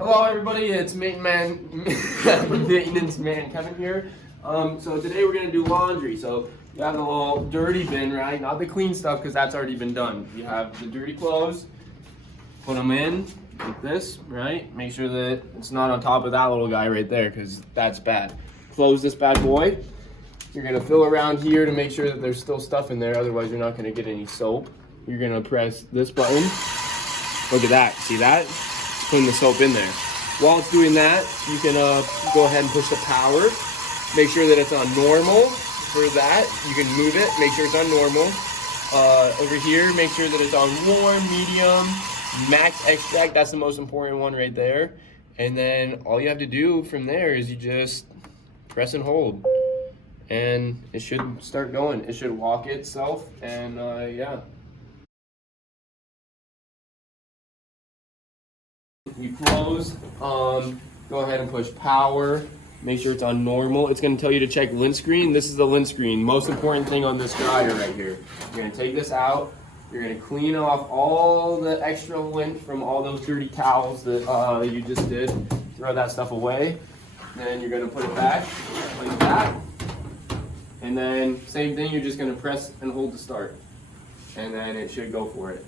Hello everybody, it's maintenance man Kevin here. So today we're gonna do laundry. So you have the little dirty bin, right? Not the clean stuff because that's already been done. You have the dirty clothes, put them in like this, right? Make sure that it's not on top of that little guy right there because that's bad. Close this bad boy. You're gonna fill around here to make sure that there's still stuff in there, otherwise you're not gonna get any soap. You're gonna press this button. Look at that, see that? Putting the soap in there. While it's doing that, you can go ahead and push the power. Make sure that it's on normal. For that, you can move it, make sure it's on normal. Over here, make sure that it's on warm, medium, max extract. That's the most important one right there. And then all you have to do from there is you just press and hold. And it should start going. It should walk itself, and yeah. You close, go ahead and push power, make sure it's on normal. It's going to tell you to check lint screen. This is the lint screen, most important thing on this dryer right here. You're going to take this out, you're going to clean off all the extra lint from all those dirty towels that you just did. Throw that stuff away. Then you're going to put it back like that. And then same thing, you're just going to press and hold to start. And then it should go for it.